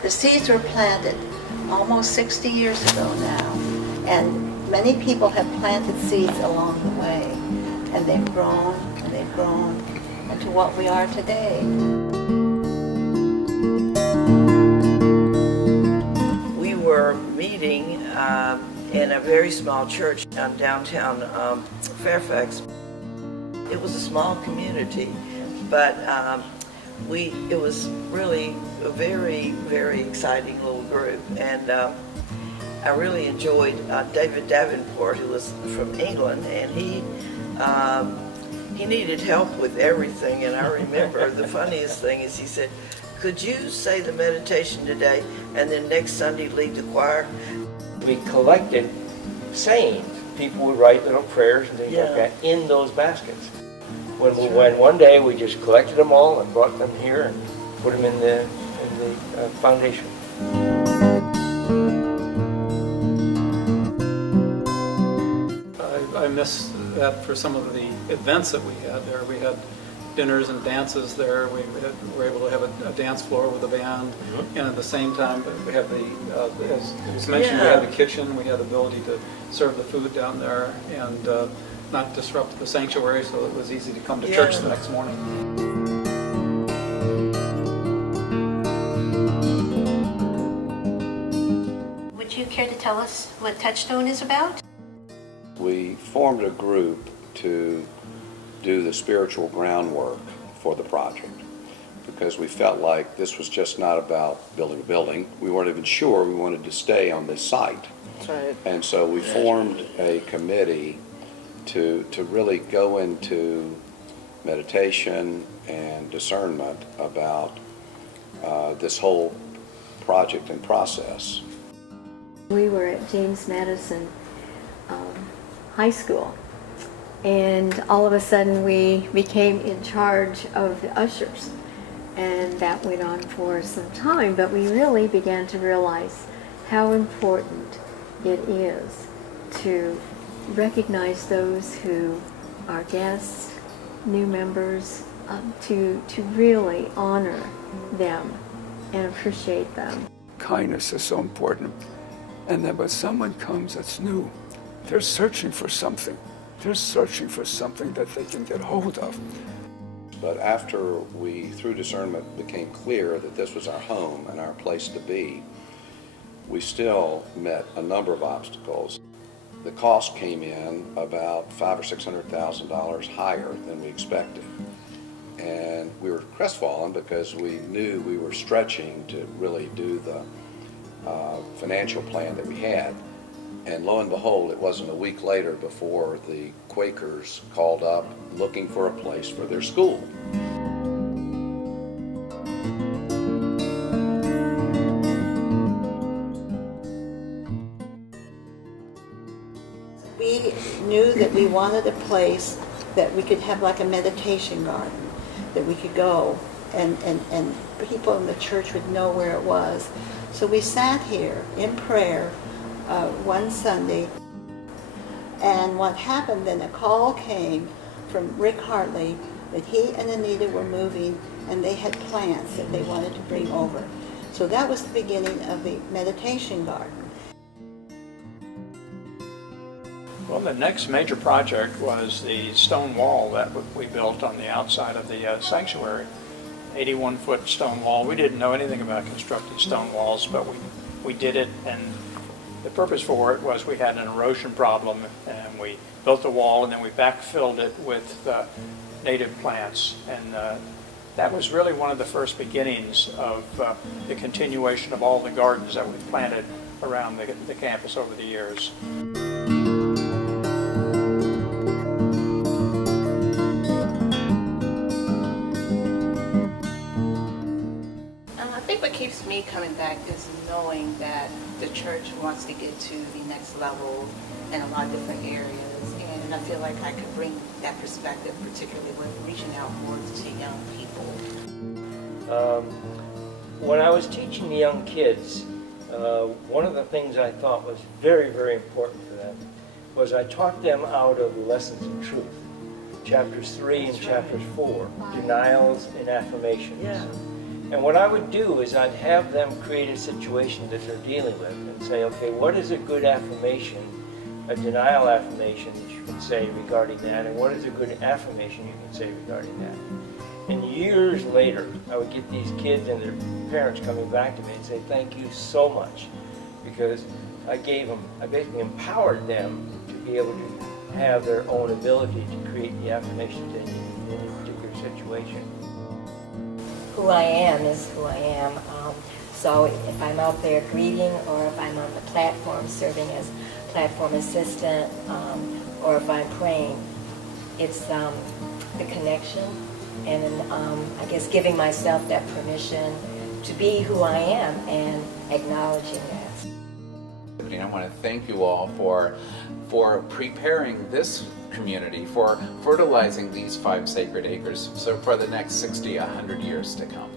The seeds were planted almost 60 years ago now, and many people have planted seeds along the way, and they've grown into what we are today. We were meeting in a very small church in downtown Fairfax. It was a small community, but it was really a very, very exciting little group, and I really enjoyed David Davenport, who was from England, and he needed help with everything. And I remember the funniest thing is he said, "Could you say the meditation today, and then next Sunday lead the choir?" We collected sayings. People would write little prayers and things like that in those baskets. When one day we just collected them all and brought them here and put them in the foundation. I miss that for some of the events that we had there. We had dinners and dances there. We were able to have a dance floor with a band, and at the same time we had as it was mentioned, we had the kitchen. We had the ability to serve the food down there and not disrupt the sanctuary, so it was easy to come to church the next morning. Would you care to tell us what Touchstone is about? We formed a group to do the spiritual groundwork for the project because we felt like this was just not about building a building. We weren't even sure we wanted to stay on this site. That's right. And so we formed a committee to really go into meditation and discernment about this whole project and process. We were at James Madison High School, and all of a sudden we became in charge of the ushers, and that went on for some time, but we really began to realize how important it is to recognize those who are guests, new members, to really honor them and appreciate them. Kindness is so important. And then when someone comes that's new, they're searching for something. They're searching for something that they can get hold of. But after we, through discernment, became clear that this was our home and our place to be, we still met a number of obstacles. The cost came in about $500,000 or $600,000 higher than we expected. And we were crestfallen because we knew we were stretching to really do the financial plan that we had. And lo and behold, it wasn't a week later before the Quakers called up looking for a place for their school. We knew that we wanted a place that we could have like a meditation garden, that we could go and people in the church would know where it was. So we sat here in prayer one Sunday, and what happened then, a call came from Rick Hartley that he and Anita were moving and they had plants that they wanted to bring over. So that was the beginning of the meditation garden. Well, the next major project was the stone wall that we built on the outside of the sanctuary. 81-foot stone wall. We didn't know anything about constructing stone walls, but we did it, and the purpose for it was we had an erosion problem, and we built the wall, and then we backfilled it with native plants, and that was really one of the first beginnings of the continuation of all the gardens that we've planted around the campus over the years. I think what keeps me coming back is knowing that the church wants to get to the next level in a lot of different areas, and I feel like I could bring that perspective, particularly when reaching out more to young people. When I was teaching the young kids, one of the things I thought was very, very important for them was I taught them out of Lessons in Truth, chapters 3 and chapters 4, denials and affirmations. Yeah. And what I would do is I'd have them create a situation that they're dealing with and say, okay, what is a good affirmation, a denial affirmation that you can say regarding that, and what is a good affirmation you can say regarding that? And years later, I would get these kids and their parents coming back to me and say, thank you so much, because I basically empowered them to be able to have their own ability to create the affirmations they need in any particular situation. Who I am is who I am. So if I'm out there greeting, or if I'm on the platform serving as platform assistant, or if I'm praying, it's the connection, and I guess giving myself that permission to be who I am and acknowledging that. I want to thank you all for preparing this community, for fertilizing these 5 sacred acres, so for the next 60, 100 years to come.